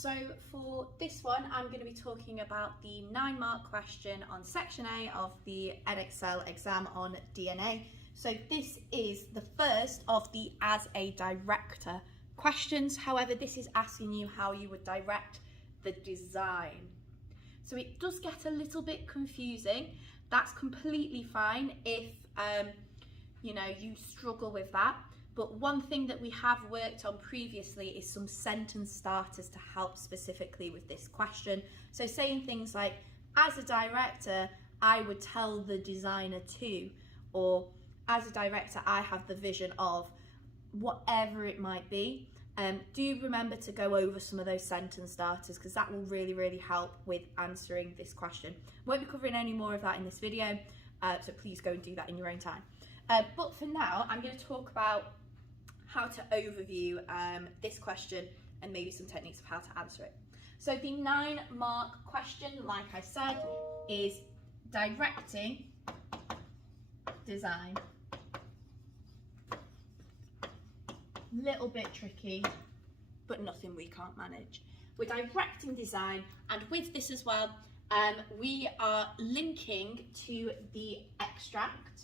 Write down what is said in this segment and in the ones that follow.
So for this one, I'm going to be talking about the 9-mark question on section A of the Edexcel exam on DNA. So this is the first of the as a director questions. However, this is asking you how you would direct the design. So it does get a little bit confusing. That's completely fine if you struggle with that. But one thing that we have worked on previously is some sentence starters to help specifically with this question. So saying things like, as a director, I would tell the designer to, or as a director, I have the vision of, whatever it might be. Do remember to go over some of those sentence starters because that will really, really help with answering this question. Won't be covering any more of that in this video, so please go and do that in your own time. But for now, I'm going to talk about how to overview this question and maybe some techniques of how to answer it. So the 9-mark question, like I said, is directing design. Little bit tricky, but nothing we can't manage. We're directing design, and with this as well, we are linking to the extract.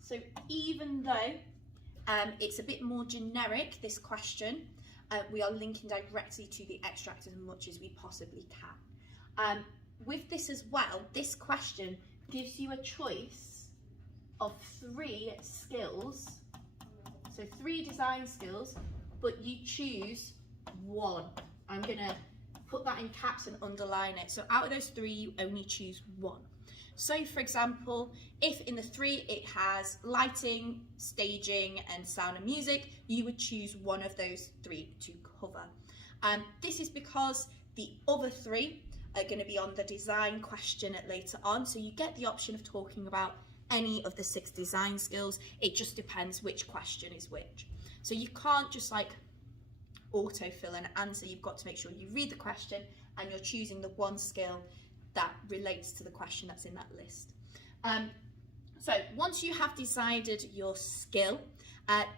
So even though it's a bit more generic, this question, we are linking directly to the extract as much as we possibly can. With this as well, this question gives you a choice of 3 skills, so 3 design skills, but you choose 1. I'm gonna put that in caps and underline it. So out of those 3, you only choose 1. So for example, if in the 3 it has lighting, staging and sound and music, you would choose one of those 3 to cover. This is because the other 3 are going to be on the design question later on, so you get the option of talking about any of the 6 design skills. It just depends which question is which. So you can't just like autofill an answer. You've got to make sure you read the question and you're choosing the one skill that relates to the question that's in that list. So once you have decided your skill,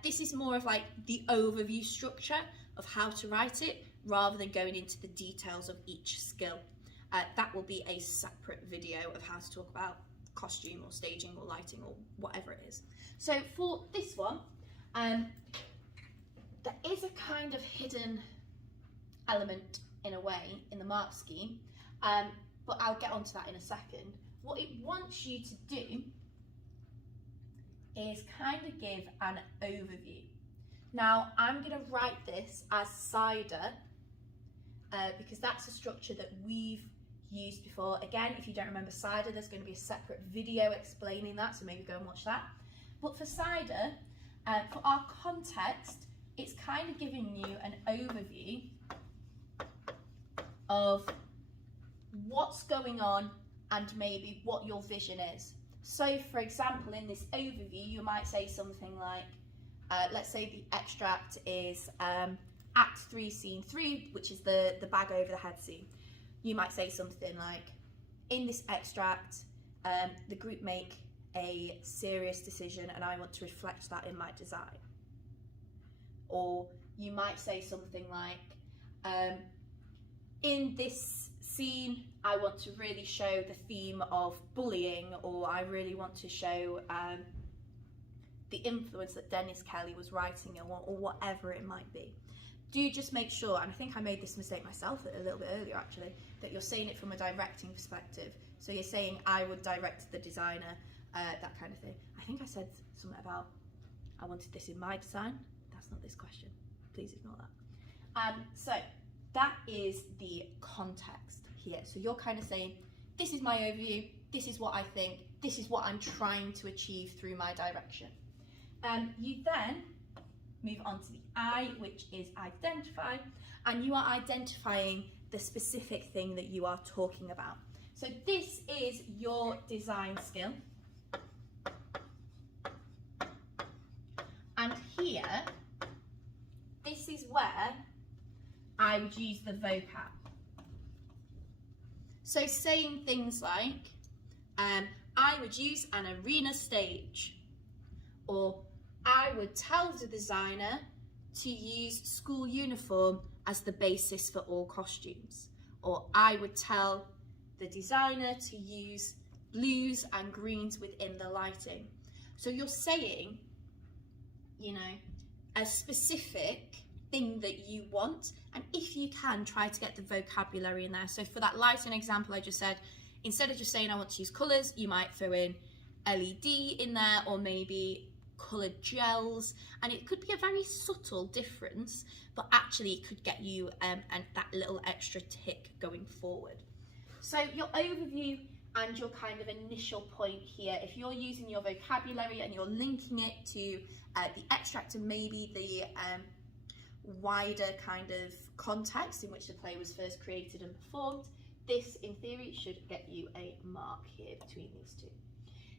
this is more of like the overview structure of how to write it rather than going into the details of each skill. That will be a separate video of how to talk about costume or staging or lighting or whatever it is. So for this one, there is a kind of hidden element in a way in the mark scheme, but I'll get onto that in a second. What it wants you to do is kind of give an overview. Now, I'm going to write this as cider because that's a structure that we've used before. Again, if you don't remember cider, there's going to be a separate video explaining that, so maybe go and watch that. But for cider, for our context, it's kind of giving you an overview of what's going on and maybe what your vision is. So for example, in this overview, you might say something like, let's say the extract is Act 3, Scene 3, which is the bag over the head scene. You might say something like, in this extract, the group make a serious decision and I want to reflect that in my design. Or you might say something like, in this scene, I want to really show the theme of bullying, or I really want to show the influence that Dennis Kelly was writing, or whatever it might be. Do just make sure, and I think I made this mistake myself a little bit earlier actually, that you're saying it from a directing perspective. So you're saying, I would direct the designer, that kind of thing. I think I said something about, I wanted this in my design. That's not this question. Please ignore that. So that is the context here. So you're kind of saying, this is my overview, this is what I think, this is what I'm trying to achieve through my direction. You then move on to the I, which is identify, and you are identifying the specific thing that you are talking about. So this is your design skill. And here, this is where I would use the vocab. So saying things like, I would use an arena stage, or I would tell the designer to use school uniform as the basis for all costumes. Or I would tell the designer to use blues and greens within the lighting. So you're saying, you know, a specific thing that you want, and if you can, try to get the vocabulary in there. So for that lighting example I just said, instead of just saying I want to use colours, you might throw in LED in there, or maybe coloured gels, and it could be a very subtle difference, but actually it could get you and that little extra tick going forward. So your overview and your kind of initial point here, if you're using your vocabulary and you're linking it to the extract and maybe the wider kind of context in which the play was first created and performed, this in theory should get you a mark here between these two.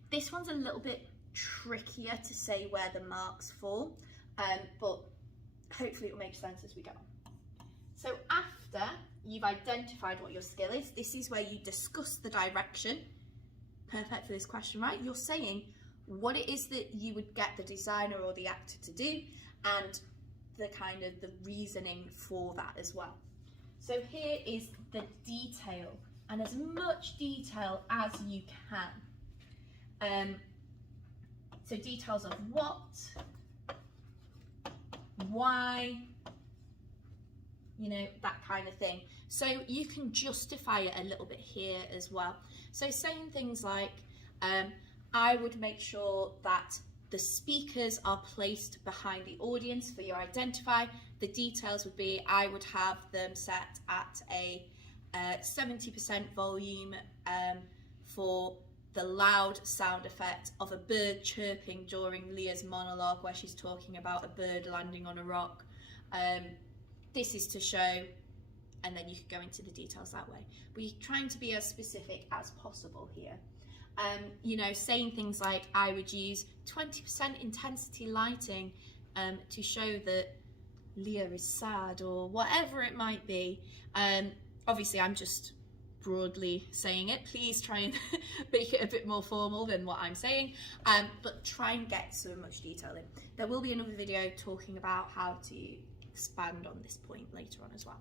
This one's a little bit trickier to say where the marks fall, but hopefully it will make sense as we go on. So after you've identified what your skill is, this is where you discuss the direction. Perfect for this question, right? You're saying what it is that you would get the designer or the actor to do, and the kind of the reasoning for that as well. So here is the detail, and as much detail as you can. So details of what, why, you know, that kind of thing. So you can justify it a little bit here as well. So saying things like, I would make sure that the speakers are placed behind the audience for you to identify. The details would be, I would have them set at a 70% volume for the loud sound effect of a bird chirping during Leah's monologue where she's talking about a bird landing on a rock. This is to show, and then you could go into the details that way. But you're trying to be as specific as possible here. You know, saying things like, I would use 20% intensity lighting to show that Leah is sad, or whatever it might be. Obviously, I'm just broadly saying it. Please try and make it a bit more formal than what I'm saying, but try and get so much detail in. There will be another video talking about how to expand on this point later on as well.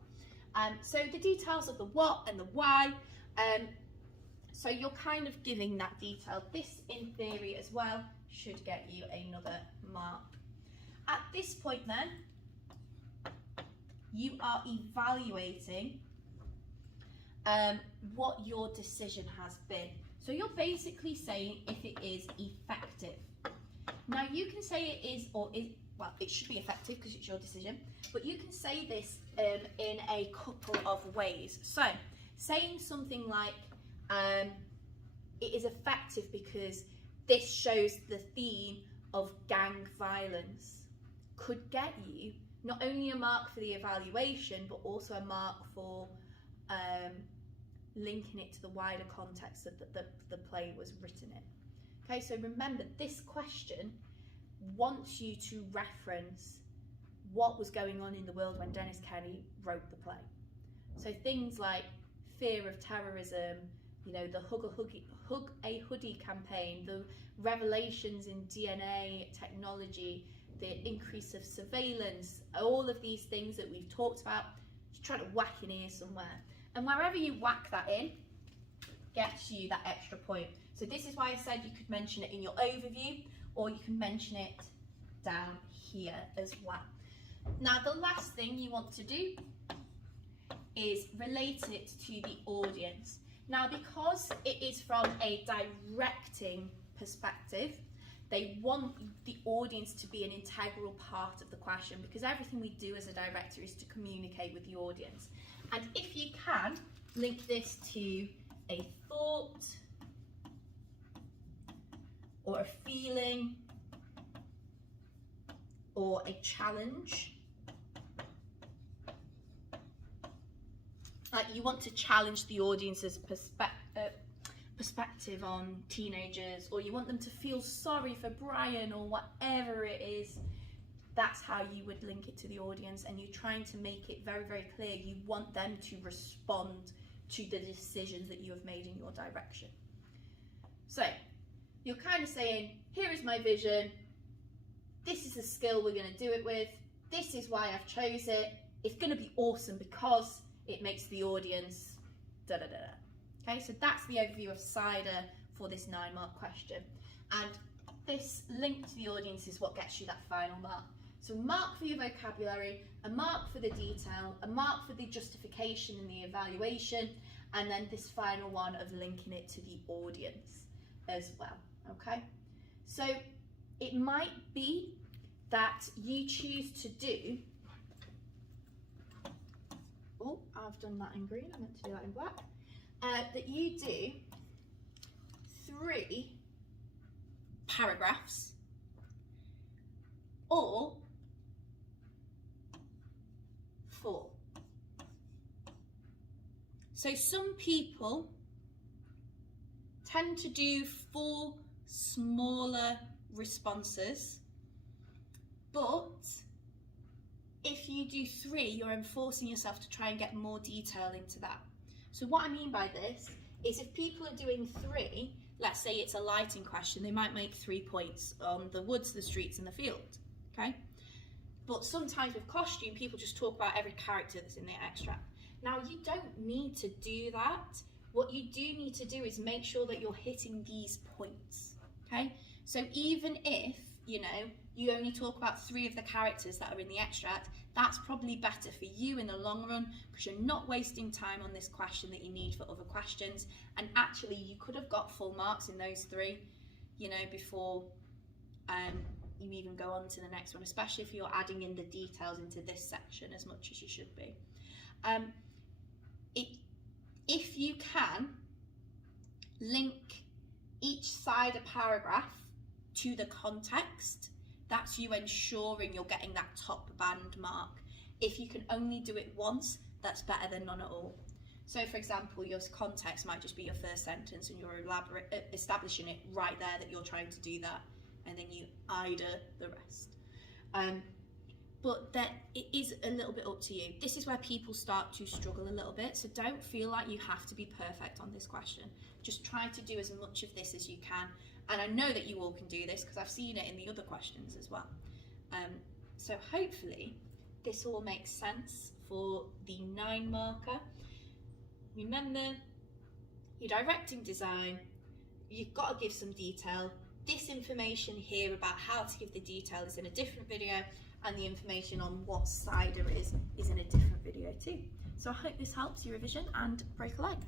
So the details of the what and the why, so you're kind of giving that detail. This in theory as well should get you another mark. At this point then, you are evaluating what your decision has been. So you're basically saying if it is effective. Now you can say it is, or is, well, it should be effective because it's your decision, but you can say this in a couple of ways. So saying something like, it is effective because this shows the theme of gang violence, could get you not only a mark for the evaluation, but also a mark for linking it to the wider context that the play was written in. Okay, so remember, this question wants you to reference what was going on in the world when Dennis Kenny wrote the play. So things like fear of terrorism, you know, the Hug a Hoodie campaign, the revelations in DNA technology, the increase of surveillance, all of these things that we've talked about, just try to whack in here somewhere. And wherever you whack that in, gets you that extra point. So this is why I said you could mention it in your overview, or you can mention it down here as well. Now, the last thing you want to do is relate it to the audience. Now, because it is from a directing perspective, they want the audience to be an integral part of the question, because everything we do as a director is to communicate with the audience. And if you can, link this to a thought or a feeling or a challenge. Like, you want to challenge the audience's perspective on teenagers, or you want them to feel sorry for Brian, or whatever it is. That's how you would link it to the audience, and you're trying to make it very, very clear you want them to respond to the decisions that you have made in your direction. So you're kind of saying, here is my vision, this is the skill we're going to do it with, this is why I've chose it. It's going to be awesome because it makes the audience da da da da. Okay, so that's the overview of cider for this 9-mark question. And this link to the audience is what gets you that final mark. So a mark for your vocabulary, a mark for the detail, a mark for the justification and the evaluation, and then this final one of linking it to the audience as well, okay? So it might be that you choose to do, oh, I've done that in green, I meant to do that in black, that you do 3 paragraphs or 4. So some people tend to do 4 smaller responses, but if you do 3, you're enforcing yourself to try and get more detail into that. So what I mean by this is if people are doing 3, let's say it's a lighting question, they might make 3 points on the woods, the streets and the field, okay? But sometimes with costume, people just talk about every character that's in the extract. Now, you don't need to do that. What you do need to do is make sure that you're hitting these points, okay? So even if, you know, you only talk about 3 of the characters that are in the extract, that's probably better for you in the long run because you're not wasting time on this question that you need for other questions. And actually, you could have got full marks in those 3, you know, before you even go on to the next one, especially if you're adding in the details into this section as much as you should be. If you can, link each side of paragraph to the context, that's you ensuring you're getting that top band mark. If you can only do it once, that's better than none at all. So for example, your context might just be your first sentence and you're establishing it right there that you're trying to do that, and then you ida the rest. But that it is a little bit up to you. This is where people start to struggle a little bit, so don't feel like you have to be perfect on this question. Just try to do as much of this as you can. And I know that you all can do this because I've seen it in the other questions as well. So hopefully this all makes sense for the 9-marker. Remember, you're directing design, you've got to give some detail. This information here about how to give the detail is in a different video, and the information on what cider is in a different video too. So I hope this helps your revision, and break a leg.